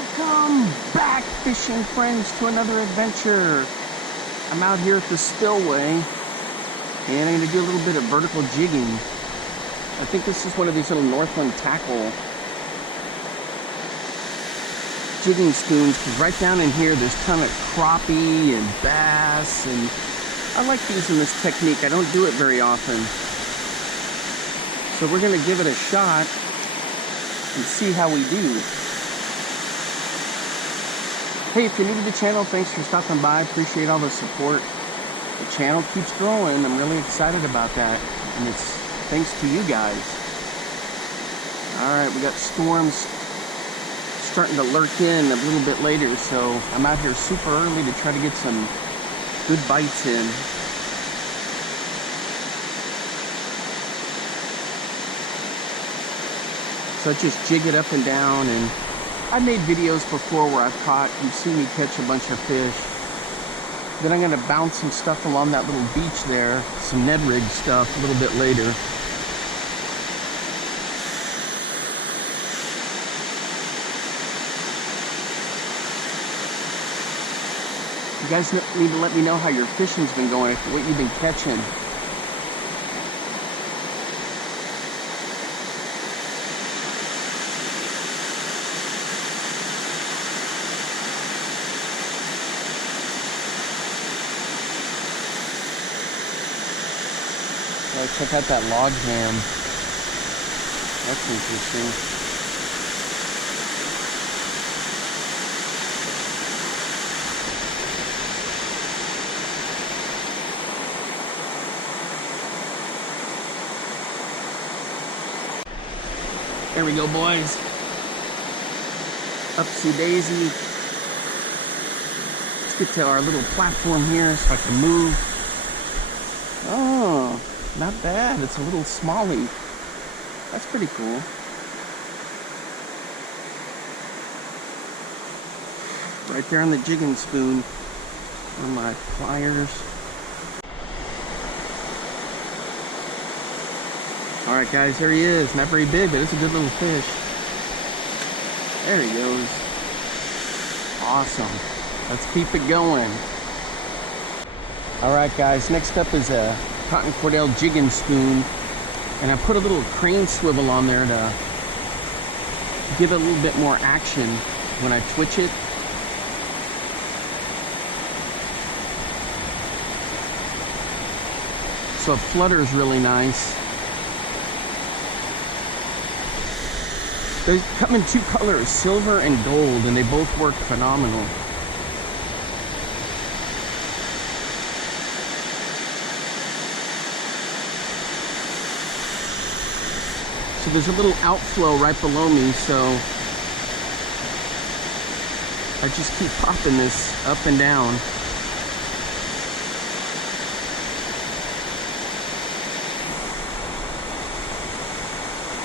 Welcome back, fishing friends, to another adventure. I'm out here at the spillway, and I'm going to do a little bit of vertical jigging. I think this is one of these little Northland tackle jigging spoons, because right down in here there's a ton of crappie and bass, and I like using this technique. I don't do it very often. So we're going to give it a shot and see how we do. Hey, if you're new to the channel, thanks for stopping by. Appreciate all the support. The channel keeps growing. I'm really excited about that, and it's thanks to you guys. All right, we got storms starting to lurk in a little bit later, so I'm out here super early to try to get some good bites in. So I just jig it up and down, and I made videos before where I've caught, you've seen me catch a bunch of fish. Then I'm going to bounce some stuff along that little beach there, some Ned rig stuff a little bit later. You guys need to let me know how your fishing's been going, what you've been catching. Check out that log jam. That's interesting. There we go, boys. Upsy daisy. Let's get to our little platform here so I can move. Oh, not bad. It's a little smallie. That's pretty cool. Right there on the jigging spoon are my pliers. Alright guys, there he is. Not very big, but it's a good little fish. There he goes. Awesome. Let's keep it going. Alright guys, next up is a cotton cordell jigging spoon, and I put a little crane swivel on there to give it a little bit more action when I twitch it. So it flutters really nice. They come in two colors, silver and gold, and they both work phenomenal. So there's a little outflow right below me, so I just keep popping this up and down.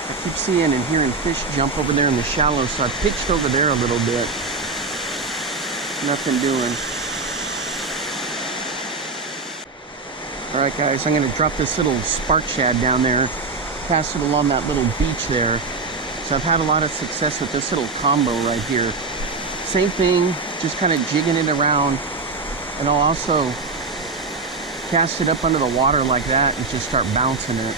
I keep seeing and hearing fish jump over there in the shallow, so I pitched over there a little bit. Nothing doing. Alright guys, I'm going to drop this little Sparkshad down there. Cast it along that little beach there. So I've had a lot of success with this little combo right here. Same thing, just kind of jigging it around, and I'll also cast it up under the water like that and just start bouncing it.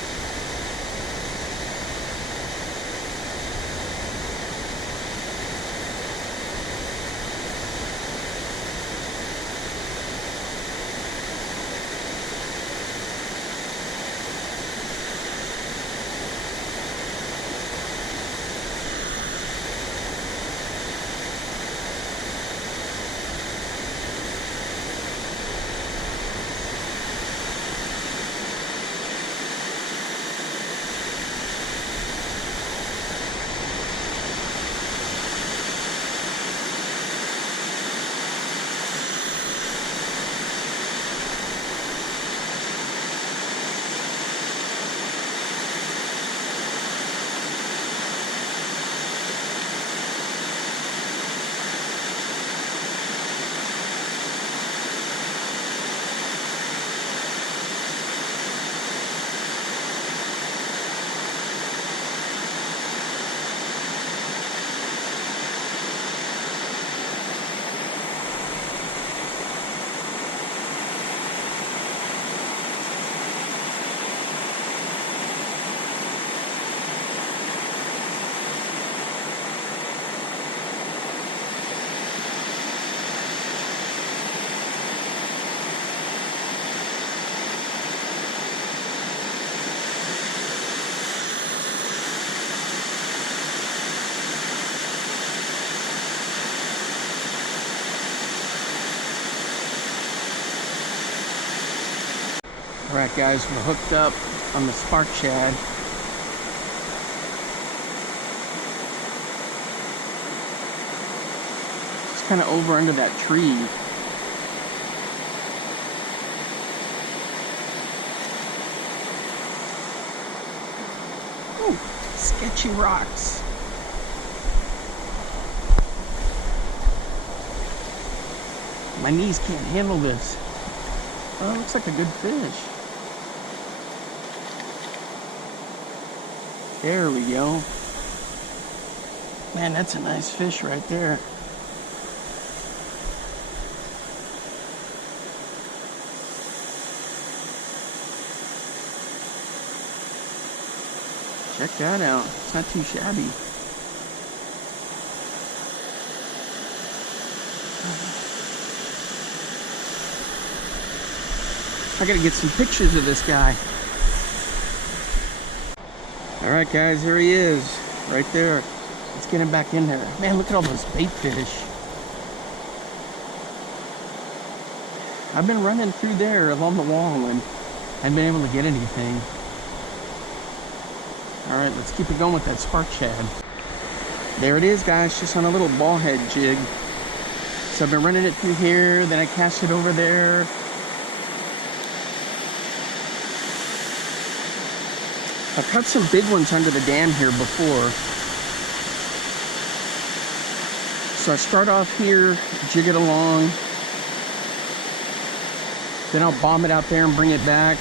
Alright guys, we're hooked up on the Sparkshad. Just kind of over under that tree. Ooh, sketchy rocks. My knees can't handle this. Oh, looks like a good fish. There we go. Man, that's a nice fish right there. Check that out. It's not too shabby. I gotta get some pictures of this guy. Alright guys, here he is. Right there. Let's get him back in there. Man, look at all those bait fish. I've been running through there along the wall and I haven't been able to get anything. Alright, let's keep it going with that Sparkshad. There it is guys, just on a little ball head jig. So I've been running it through here, then I cast it over there. I've caught some big ones under the dam here before. So I start off here, jig it along. Then I'll bomb it out there and bring it back.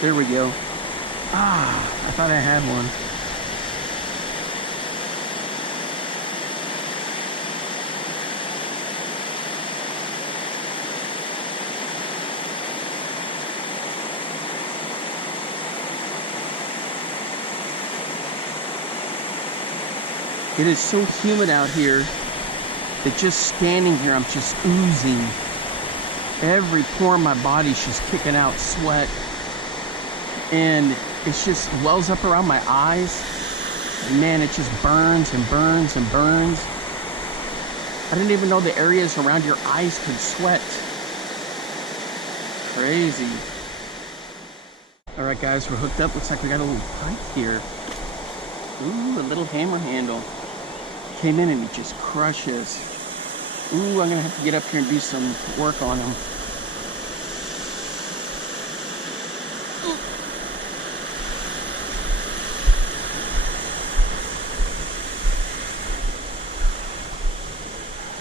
There we go. Ah, I thought I had one. It is so humid out here that just standing here, I'm just oozing. Every pore in my body's just kicking out sweat. And it just wells up around my eyes. And man, it just burns and burns and burns. I didn't even know the areas around your eyes could sweat. Crazy. All right, guys, we're hooked up. Looks like we got a little pike here. Ooh, a little hammer handle. Came in and he just crushes. Ooh, I'm gonna have to get up here and do some work on him.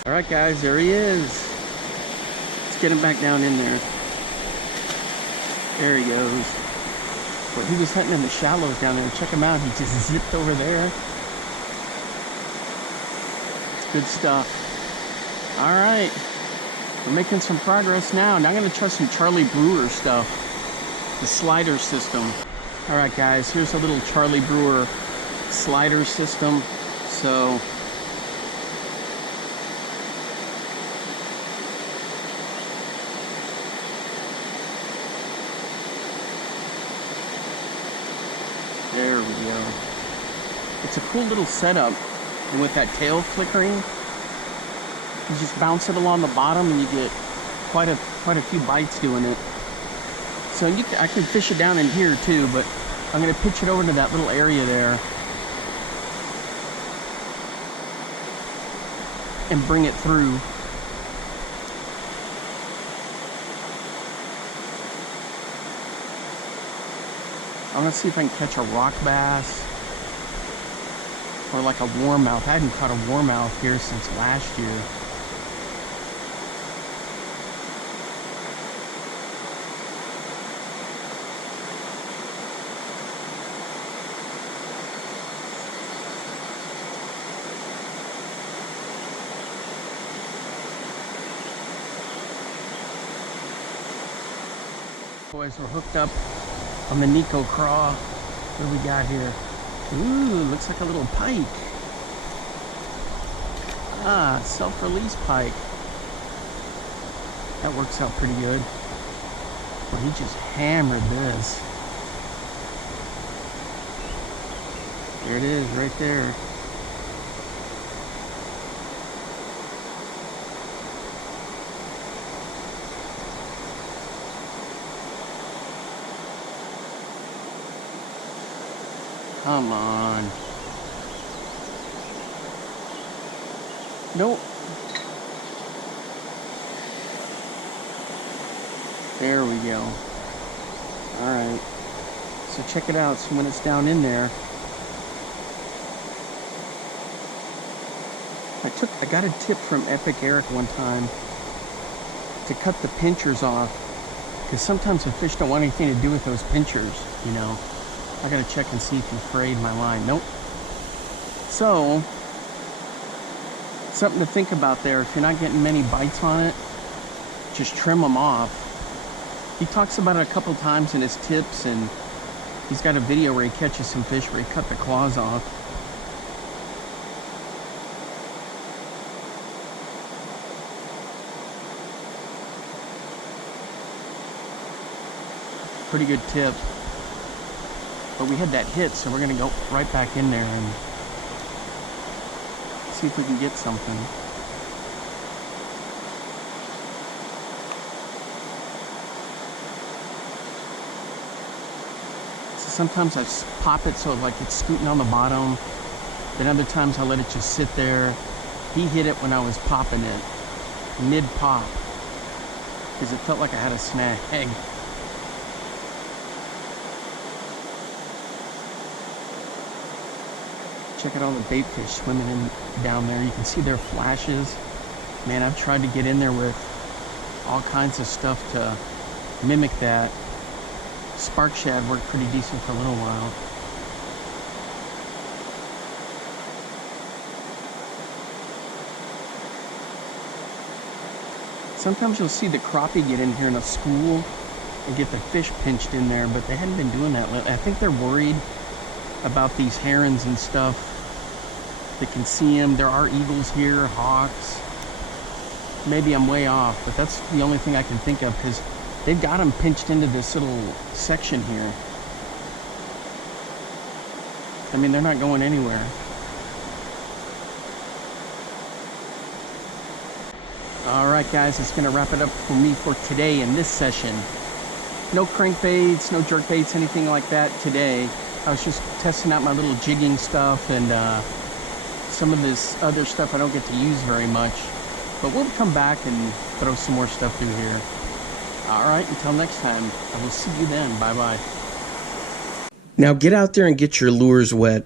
All right, guys, there he is. Let's get him back down in there. There he goes. Well, he was hunting in the shallows down there. Check him out. He just zipped over there. Good stuff. All right, we're making some progress now. Now I'm gonna try some Charlie Brewer stuff, the slider system. All right, guys, here's a little Charlie Brewer slider system. So there we go. It's a cool little setup. And with that tail flickering, you just bounce it along the bottom and you get quite a few bites doing it. So I can fish it down in here too, but I'm gonna pitch it over to that little area there and bring it through. I'm gonna see if I can catch a rock bass. Or like a warmouth. I hadn't caught a warmouth here since last year. Boys, we're hooked up on the Nico craw. What do we got here? Ooh, looks like a little pike. Ah, self-release pike. That works out pretty good. Well, he just hammered this. There it is, right there. Come on. Nope. There we go. Alright. So check it out. So when it's down in there, I got a tip from Epic Eric one time to cut the pinchers off, because sometimes the fish don't want anything to do with those pinchers, you know. I gotta check and see if he frayed my line. Nope. So, something to think about there. If you're not getting many bites on it, just trim them off. He talks about it a couple times in his tips, and he's got a video where he catches some fish where he cut the claws off. Pretty good tip. But we had that hit, so we're gonna go right back in there and see if we can get something. So sometimes I pop it so like it's scooting on the bottom. Then other times I let it just sit there. He hit it when I was popping it, mid-pop, because it felt like I had a snag. Check out all the bait fish swimming in down there. You can see their flashes. Man, I've tried to get in there with all kinds of stuff to mimic that. Sparkshad worked pretty decent for a little while. Sometimes you'll see the crappie get in here in a school and get the fish pinched in there, but they hadn't been doing that lately. I think they're worried about these herons and stuff. They can see them. There are eagles here, hawks. Maybe I'm way off, but that's the only thing I can think of, because they've got them pinched into this little section here. I mean, they're not going anywhere. Alright guys, that's going to wrap it up for me for today in this session. No crankbaits, no jerkbaits, anything like that today. I was just testing out my little jigging stuff and some of this other stuff I don't get to use very much. But we'll come back and throw some more stuff through here. Alright, until next time, I will see you then. Bye-bye. Now get out there and get your lures wet.